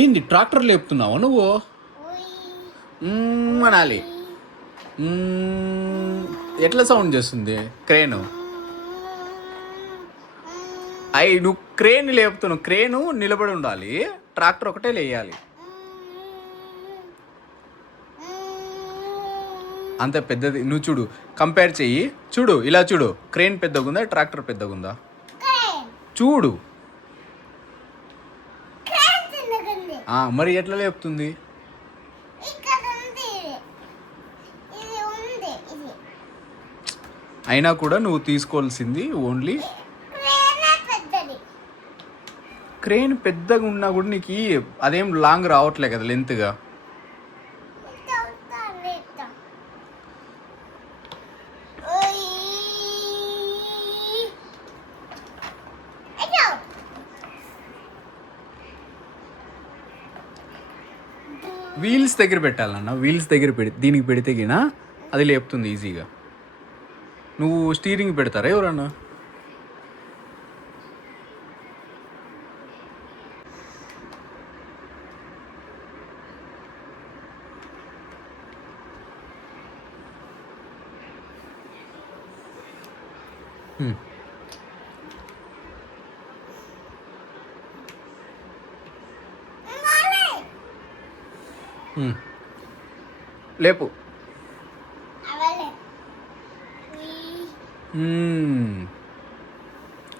ఏంది ట్రాక్టర్ లేపుతున్నావా నువ్వు? అనాలి. ఎట్లా సౌండ్ చేస్తుంది క్రేను? నువ్వు క్రేన్ లేపుతున్నావు. క్రేను నిలబడి ఉండాలి, ట్రాక్టర్ ఒకటే లేయాలి. అంత పెద్దది నువ్వు చూడు, కంపేర్ చెయ్యి. చూడు, ఇలా చూడు. క్రేన్ పెద్దగుందా, ట్రాక్టర్ పెద్దగుందా? చూడు. మరి ఎట్లా లేపుతుంది? అయినా కూడా నువ్వు తీసుకోవాల్సింది ఓన్లీ క్రేన్ పెద్దగా ఉన్నా కూడా నీకు అదేం లాంగ్ రావట్లే కదా లెంత్గా. వీల్స్ దగ్గర పెట్టాలన్న, వీల్స్ దగ్గర దీనికి పెడితే గినా అది లేపుతుంది ఈజీగా. నువ్వు స్టీరింగ్ పెడతారా ఎవరన్నా? లేపు.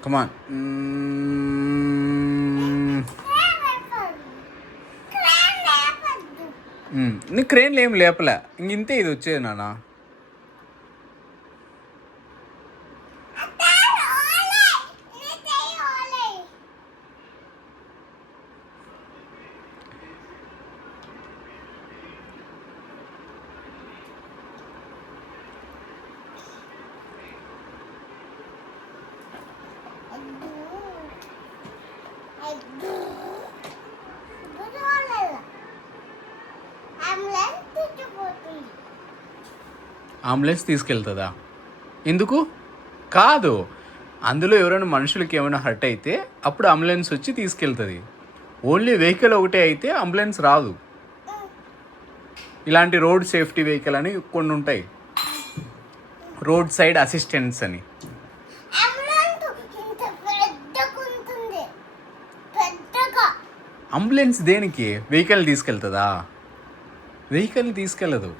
కమాన్. నీ క్రేన్లు ఏం లేపలే, ఇంతే ఇది వచ్చేది నాన్న. అంబులెన్స్ తీసుకెళ్తుందా? ఎందుకు కాదు, అందులో ఎవరైనా మనుషులకి ఏమైనా హర్ట్ అయితే అప్పుడు అంబులెన్స్ వచ్చి తీసుకెళ్తుంది. ఓన్లీ వెహికల్ ఒకటే అయితే అంబులెన్స్ రాదు. ఇలాంటి రోడ్ సేఫ్టీ వెహికల్ అని కొన్ని ఉంటాయి, రోడ్ సైడ్ అసిస్టెంట్స్ అని. అంబులెన్స్ దేనికి? వెహికల్ తీసుకెళ్తుందా? వెహికల్ని తీసుకెళ్ళదు.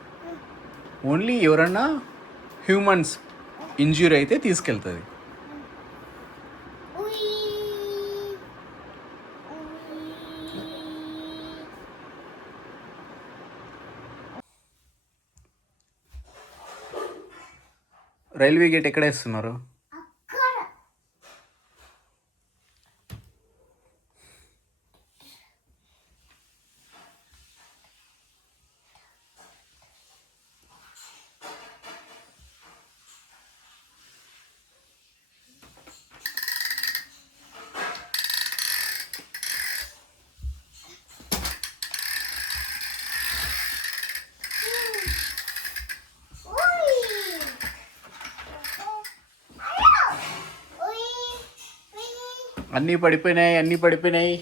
ఓన్లీ ఎవరన్నా హ్యూమన్స్ ఇంజ్యూరీ అయితే తీసుకెళ్తుంది. రైల్వే గేట్ ఎక్కడ వేస్తున్నారు? అన్నీ పడిపోయినాయి, అన్నీ పడిపోయినాయి,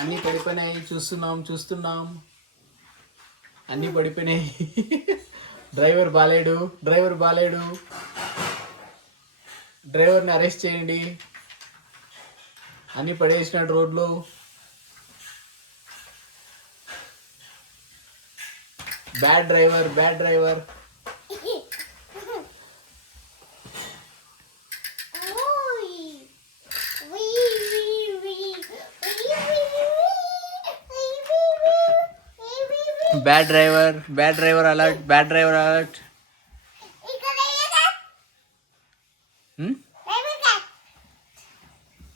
అన్నీ పడిపోయినాయి. చూస్తున్నాం అన్నీ పడిపోయినాయి. డ్రైవర్ బాలేడు, డ్రైవర్ని అరెస్ట్ చేయండి. అన్నీ పడేసినాడు రోడ్లో. Bad driver. Bad driver alert.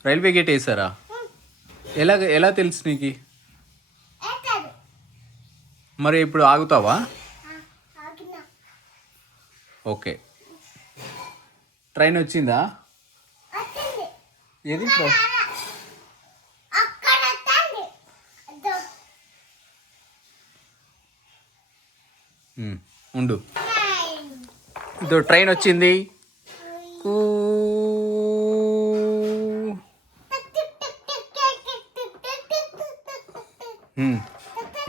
Railway gate వేసారా? ఎలా తెలుసు నీకు? మరి ఇప్పుడు ఆగుతావా? ఓకే. ట్రైన్ వచ్చిందా? ఏది? ఉండు, ఇదో ట్రైన్ వచ్చింది.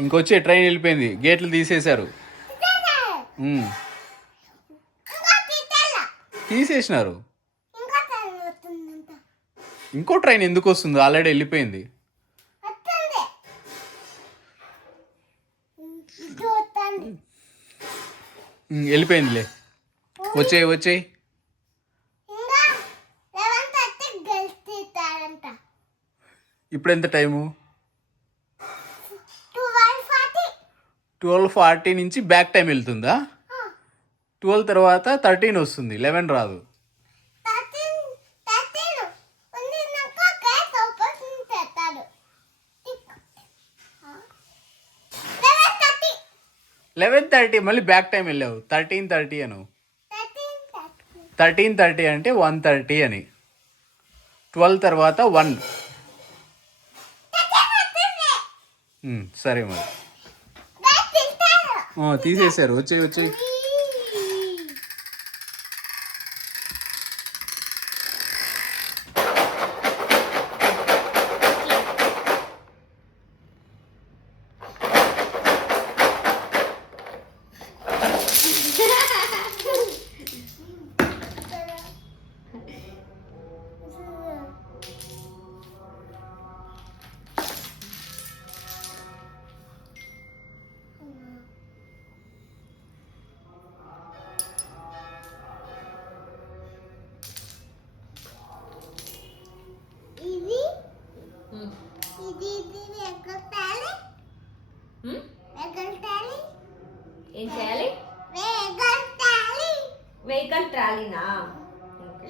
ఇంకొచ్చే ట్రైన్ వెళ్ళిపోయింది, గేట్లు తీసేశారు. తీసేసినారు. ఇంకో ట్రైన్ ఎందుకు వస్తుంది? ఆల్రెడీ వెళ్ళిపోయింది. వెళ్ళిపోయిందిలే. వచ్చేయి వచ్చేయి. ఇప్పుడు ఎంత టైము? 12:40 నుంచి బ్యాక్ టైం వెళ్తుందా? 12 తర్వాత 13 వస్తుంది, 11 రాదు. 11:30 మళ్ళీ బ్యాక్ టైం వెళ్ళావు. 13:30 అను. 13:30 అంటే 1:30 అని. 12 తర్వాత 1. సరే మరి తీసేశారు. వచ్చేయి వచ్చేయి. ఏం చేయాలి? వెహికల్ ట్రాలీనా?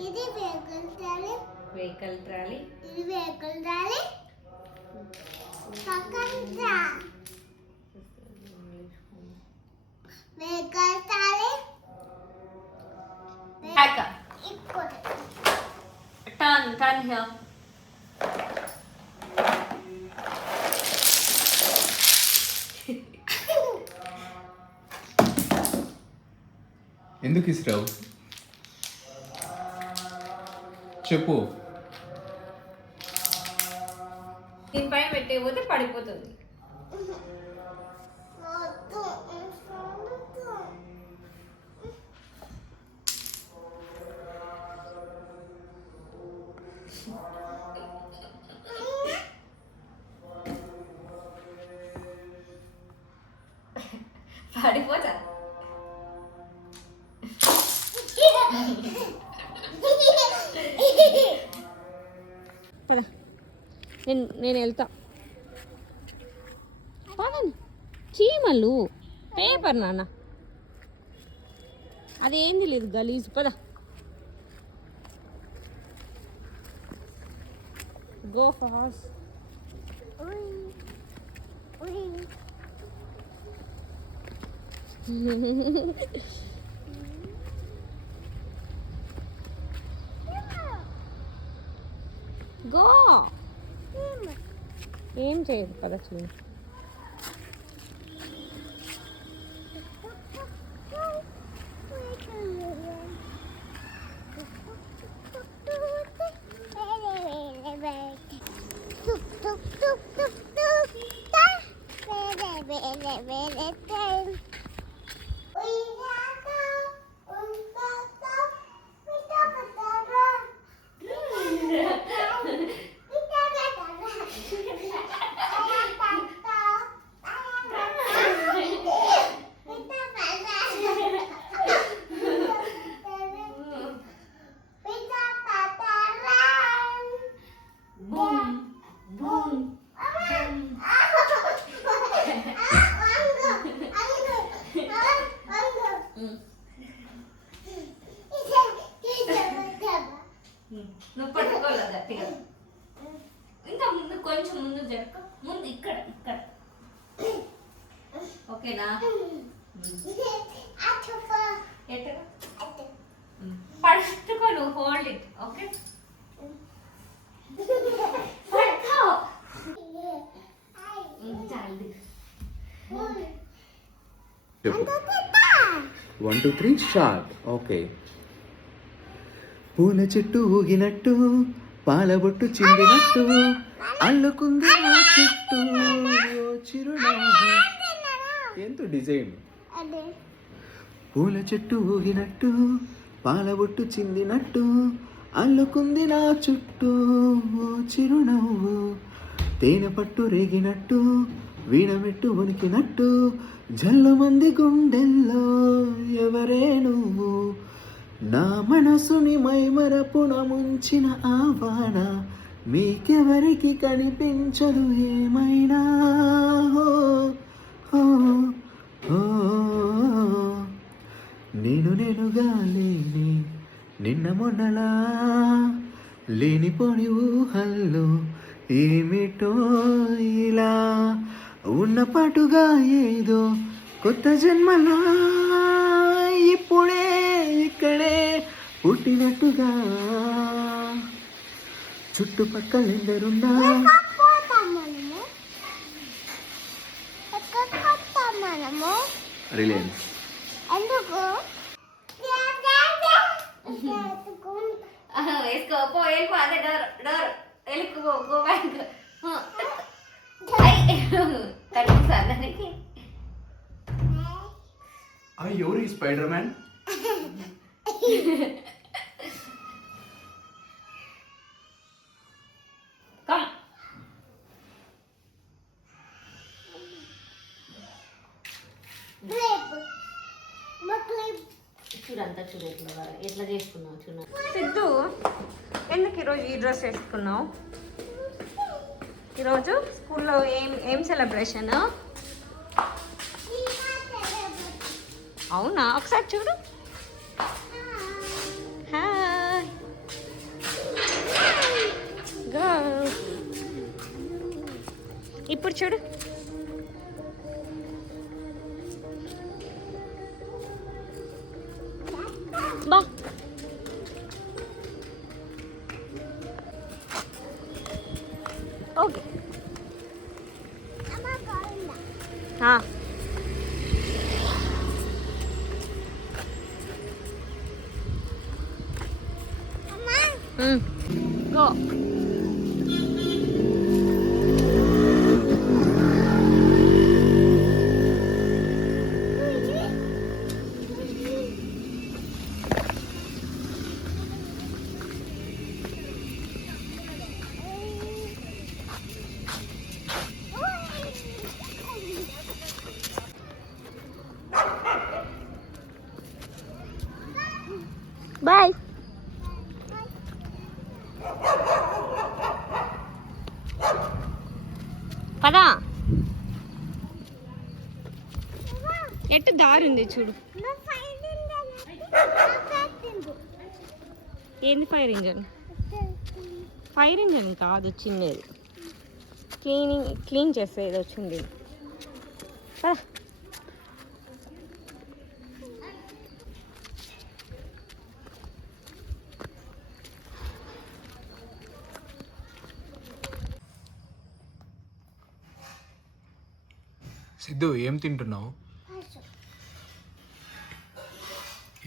ఇది వెహికల్ ట్రాలీ. Vehicle trolley. ఇది వెహికల్ ట్రాలీ. పక్కన vehicle trolley. Back up. Turn here. ఎందుకు ఇస్తావు చెప్పు. దీనిపైన పెట్టేపోతే పడిపోతుంది. పడిపోతా. నేను వెళ్తా. పదండి. చీమలు పేపర్ నాన్న, అదేంది లేదు గలీజ్. పద గో ఫాస్ట్. గో. ఏం చేయదు కదా చూడు. నువ్వు పట్టుకోలేదు గట్టిగా. ఇంకా ముందు కొంచెం ముందు జరుపు. ముందు ఇక్కడ ఇక్కడ. ఓకేనా? పట్టుకో. నువ్వు హోల్డ్ ఇట్. ఓకే. చెప్పు. 1 2 3 స్టార్ట్. ఓకే. పూల చెట్టు ఊగినట్టు, పాలబొట్టు చిందినట్టు, అల్లుకుంది నా చుట్టూ చిరునవ్వు. ఎంతో డిజైన్. పూల చెట్టు ఊగినట్టు పాలబొట్టు చిందినట్టు అల్లుకుంది నా చుట్టూ చిరునవ్వు. తేనె పట్టు రేగినట్టు వీణమెట్టు ఉనికినట్టు జల్లుమంది గుండెల్లో ఎవరే నువ్వు. నా మనసుని మైమరపున ముంచిన ఆవాన మీకెవరికి కనిపించదు ఏమైనా. ఓ, ఓ, ఓ, నేనుగా లేని నిన్న మొన్నలా లేనిపోని ఊహల్లో ఏమిటో ఇలా ఉన్న పాటుగా ఏదో కొత్త జన్మలా ఇప్పుడే ఇక్కడే పుట్టినట్టుగా చుట్టుపక్కల ఎందరున్నా రిలయన్స్. వేసుకో వెళ్ళిపో అదే డోర్ డోర్ వెళ్ళిపో గో బ్యాక్ కనిపిస్తారు దానికి. ఎవరు ఈ స్పైడర్ మ్యాన్? చూడంతా చూడు ఎట్లా చేసుకున్నావు చూడ. సిద్ధు, ఎందుకు ఈరోజు ఈ డ్రెస్ వేసుకున్నావు? ఈరోజు స్కూల్లో ఏం సెలబ్రేషన్? అవునా, ఒకసారి చూడు. Hi go. ఇప్పుడు చూడు. బా ఓకే. గో. బాయ్. పదా ఎట్టు దారి ఉంది చూడు. ఏంది ఫైర్ ఇంజన్? ఫైర్ ఇంజన్ కాదు, చిన్నది క్లీన్ చేసేది వచ్చింది. పదా. సిద్ధు, ఏం తింటున్నావు?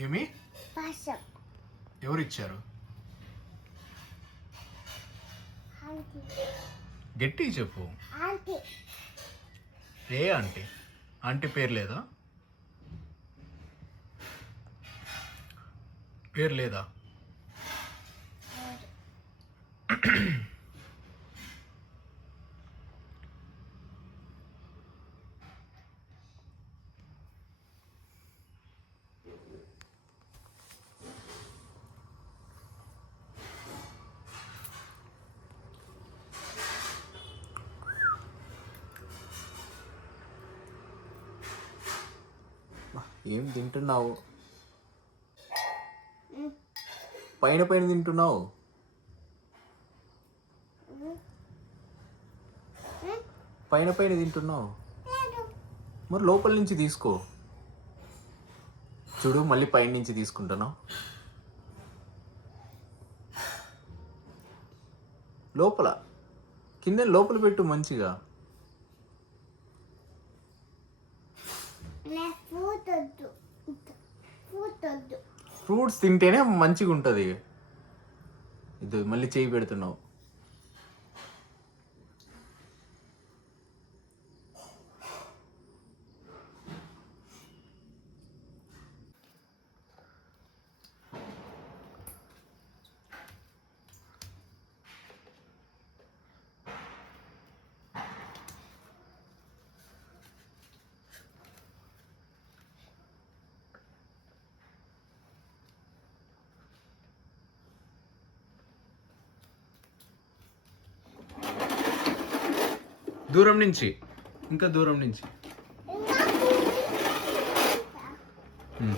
ఏమి? ఎవరిచ్చారు? గట్టి చెప్పు. ఏ ఆంటీ? ఆంటీ పేరు లేదా? పేరు లేదా? ఏం తింటున్నావు? పైన పైన తింటున్నావు. పైన పైన తింటున్నావు. మరి లోపల నుంచి తీసుకో. చూడు, మళ్ళీ పైన నుంచి తీసుకుంటున్నావు. లోపల కింద లోపల పెట్టు మంచిగా. ఫ్రూట్స్ తింటేనే మంచిగా ఉంటుంది. ఇది మళ్ళీ చేయి పెడుతున్నావు. దూరం నుంచి, ఇంకా దూరం నుంచి. ఉమ్.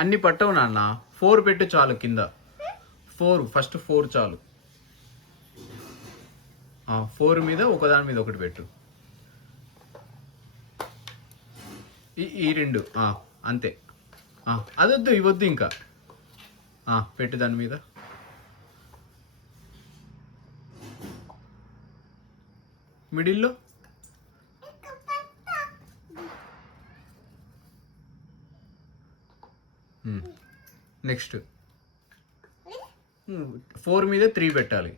అన్ని పట్టవు నాన్న, 4 పెట్టు చాలు కింద. 4 ఫస్ట్ 4 చాలు. 4 మీద ఒకదాని మీద ఒకటి పెట్టు. ఈ 2 అంతే. అదొద్దు, ఇవద్దు ఇంకా. పెట్టు దాని మీద. మిడిల్లో నెక్స్ట్ 4 మీద 3 పెట్టాలి.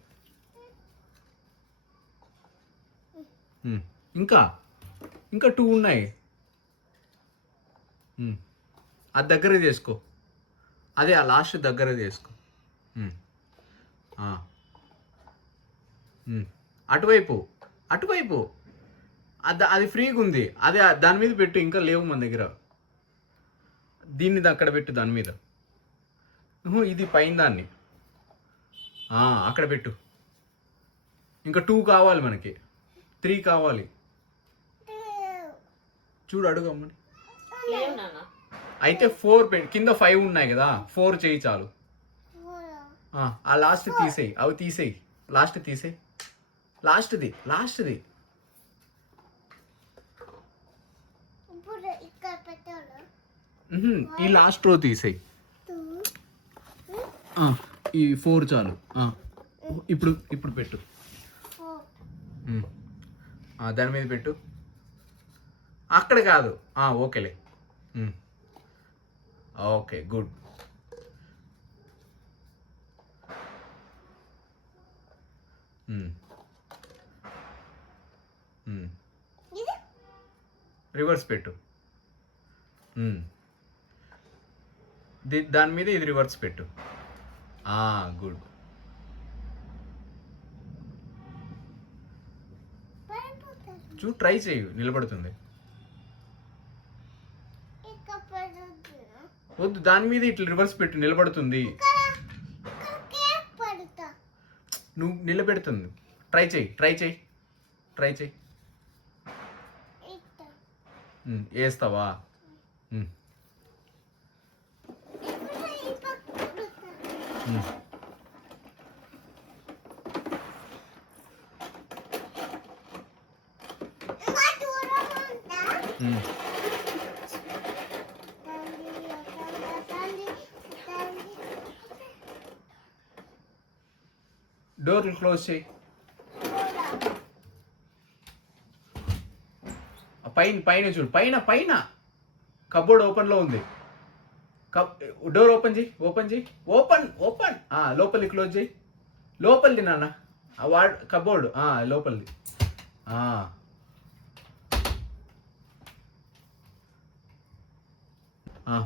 ఇంకా 2 ఉన్నాయి. అది దగ్గర చేసుకో. అదే ఆ లాస్ట్ దగ్గర చేసుకో. అటువైపు అది ఫ్రీగా ఉంది. అదే దాని మీద పెట్టు, ఇంకా లేవు మన దగ్గర. దీన్ని అక్కడ పెట్టు దాని మీద. ఇది పైన దాన్ని అక్కడ పెట్టు. ఇంకా 2 కావాలి మనకి, 3 కావాలి. చూడు, అడుగు అమ్మని. అయితే 4 పెట్టు. కింద 5 ఉన్నాయి కదా, 4 చేయి చాలు. ఆ లాస్ట్ తీసేయి, అవి తీసేయి. లాస్ట్ తీసేయి. లాస్ట్ది ఈ లాస్ట్ రో తీసేయి. ఈ 4 చాలు. ఇప్పుడు పెట్టు. దాని మీద పెట్టు. అక్కడ కాదు. ఓకేలే. Okay, good. రివర్స్ పెట్టు. దాని మీద ఇది రివర్స్ పెట్టు. గుడ్. ట్రై చేయు, నిలబడుతుంది. వద్దు, దాని మీద ఇట్లా రివర్స్ పెట్టు, నిలబడుతుంది. నువ్వు నిలబెడుతుంది. ట్రై చేయి. వేస్తావా? డోర్ క్లోజ్ చేయి. పైన చూడు, పైన కబోర్డ్ ఓపెన్లో ఉంది. డోర్ ఓపెన్ చేయి. ఓపెన్. లోపలిది క్లోజ్ చేయి. లోపలిది నాన్న, కబోర్డ్ లోపలిది. ఆ